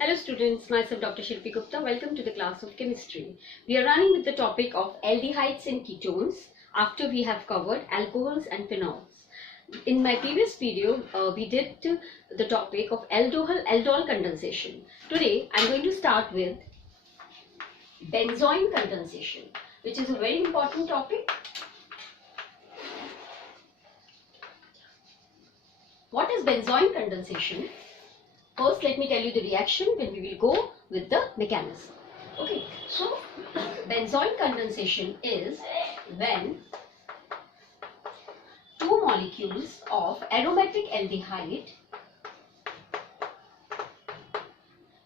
Hello students, myself Dr. Shilpi Gupta. Welcome to the class of chemistry. We are running with the topic of aldehydes and ketones after we have covered alcohols and phenols. In my previous video, we did the topic of aldol condensation. Today, I am going to start with benzoin condensation, which is a very important topic. What is benzoin condensation? First, let me tell you the reaction, then we will go with the mechanism. Okay, so benzoin condensation is when two molecules of aromatic aldehyde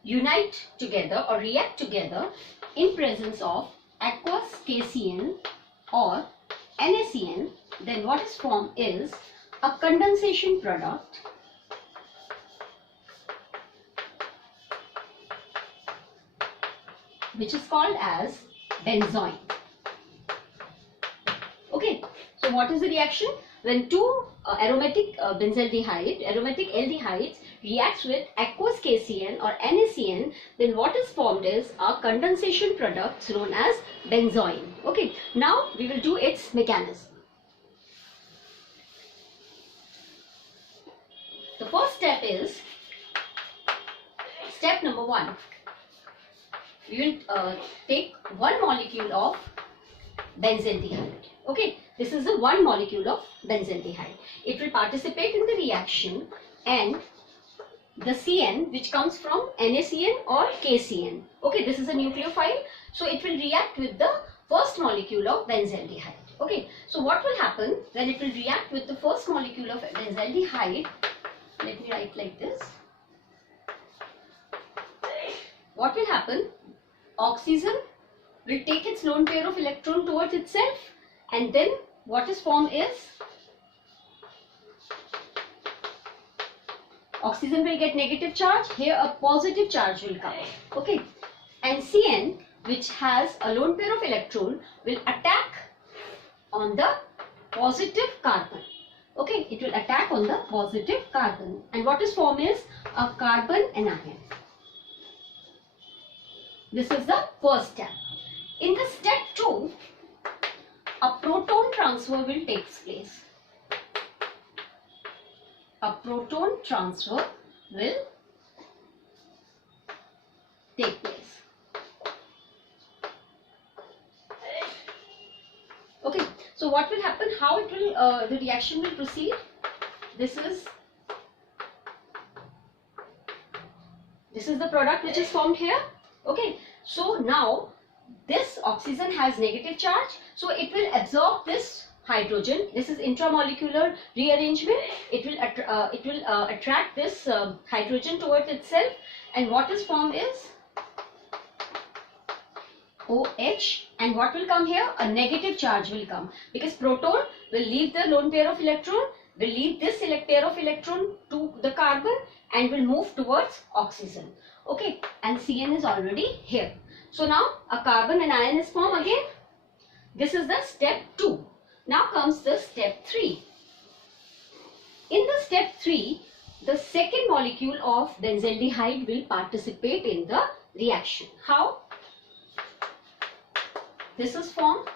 unite together or react together in presence of aqueous KCN or NaCN. Then what is formed is a condensation product which is called as benzoin. Okay, so what is the reaction? When two aromatic aldehydes reacts with aqueous KCN or NaCN, then what is formed is a condensation product known as benzoin. Okay, now we will do its mechanism. The first step is step number 1. We will take one molecule of benzaldehyde. Okay, this is the one molecule of benzaldehyde. It will participate in the reaction, and the CN which comes from NaCN or KCN. Okay, this is a nucleophile, so it will react with the first molecule of benzaldehyde. Okay, so what will happen when it will react with the first molecule of benzaldehyde? Let me write like this. What will happen? Oxygen will take its lone pair of electron towards itself, and then what is formed is oxygen will get negative charge. Here a positive charge will come. Okay, and CN, which has a lone pair of electron, will attack on the positive carbon. Okay, it will attack on the positive carbon, and what is formed is a carbon anion. This is the first step. In the step 2, a proton transfer will take place. A proton transfer will take place. Okay, so what will happen? How it will, the reaction will proceed? This is the product which is formed here. Okay, so now this oxygen has negative charge, so it will absorb this hydrogen. This is intramolecular rearrangement. It will attract this hydrogen towards itself, and what is formed is OH, and what will come here? A negative charge will come, because proton will leave the lone pair of electron, will leave this pair of electron to the carbon and will move towards oxygen. Okay, and CN is already here. So now a carbon anion is formed again. This is the step 2. Now comes the step 3. In the step 3, the second molecule of benzaldehyde will participate in the reaction. How? This is formed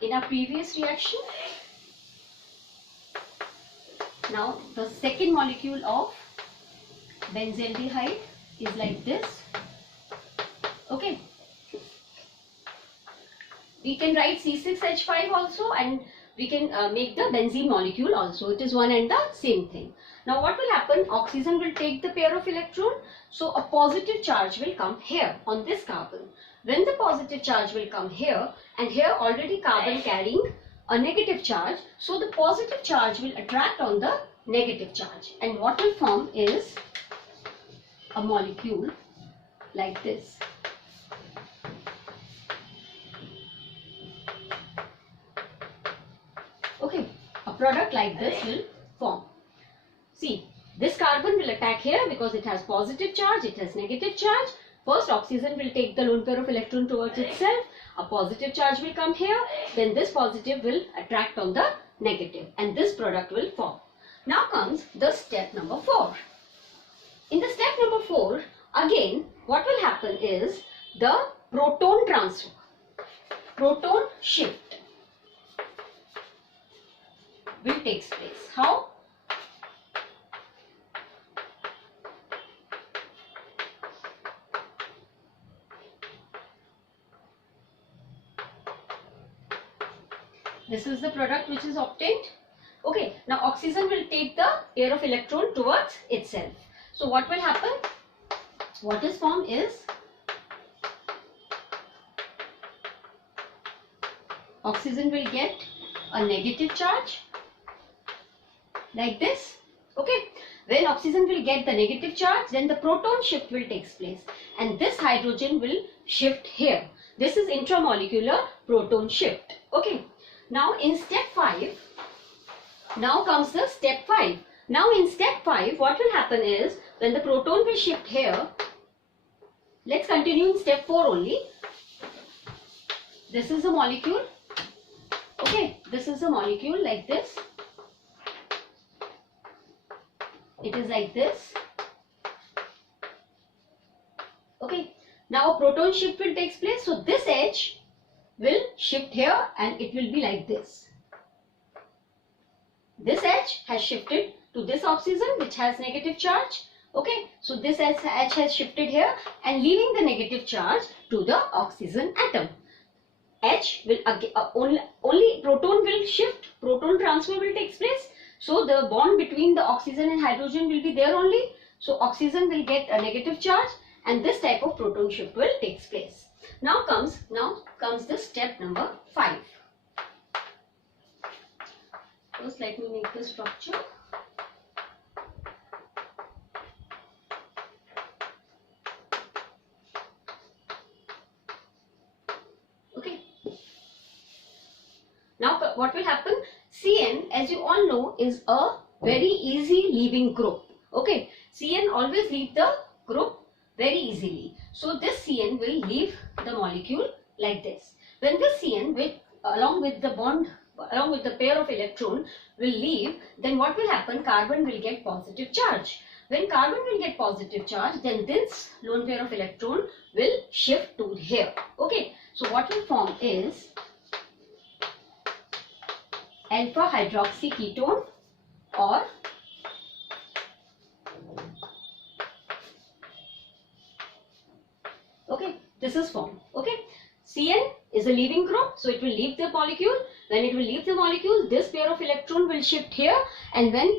in our previous reaction. Now the second molecule of benzaldehyde is like this. Okay, we can write C6H5 also, and we can make the benzene molecule also. It is one and the same thing. Now what will happen? Oxygen will take the pair of electron, so a positive charge will come here on this carbon. When the positive charge will come here, and here already carbon carrying a negative charge, so the positive charge will attract on the negative charge, and what will form is a molecule like this. Okay, a product like this will form. See, this carbon will attack here because it has positive charge, it has negative charge. First, oxygen will take the lone pair of electron towards itself. A positive charge will come here. Then this positive will attract on the negative, and this product will form. Now comes the step number 4. In the step number before, again what will happen is the proton transfer, proton shift will take place. How? This is the product which is obtained. Okay, now oxygen will take the pair of electron towards itself. So what will happen? What is formed is oxygen will get a negative charge like this. Okay, when oxygen will get the negative charge, then the proton shift will take place and this hydrogen will shift here. This is intramolecular proton shift. Okay, now in step 5, now comes the step 5. Now in step 5, what will happen is when the proton will shift here, let's continue in step 4 only. This is a molecule. Okay, this is a molecule like this. It is like this. Okay, now a proton shift will take place. So this H will shift here and it will be like this. This H has shifted to this oxygen which has negative charge. Okay, so this H has shifted here and leaving the negative charge to the oxygen atom. H will only proton will shift, proton transfer will take place. So the bond between the oxygen and hydrogen will be there only. So oxygen will get a negative charge and this type of proton shift will take place. Now comes the step number 5. First let me make the structure. Okay. Now what will happen? CN, as you all know, is a very easy leaving group. Okay, CN always leave the group very easily. So this CN will leave the molecule like this. When this CN along with the pair of electron will leave, then what will happen? Carbon will get positive charge. When carbon will get positive charge, then this lone pair of electron will shift to here. Okay, so what will form is alpha hydroxy ketone or okay, this is formed. Okay, CN is a leaving group, so it will leave the molecule. When it will leave the molecule, this pair of electron will shift here, and when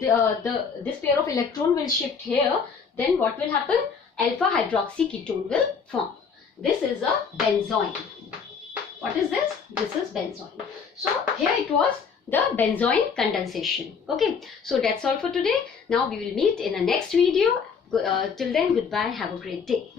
this pair of electron will shift here, then what will happen? Alpha hydroxy ketone will form. This is a benzoin. What is this? This is benzoin. So here it was the benzoin condensation. Okay, so that's all for today. Now we will meet in a next video. Till then, goodbye. Have a great day.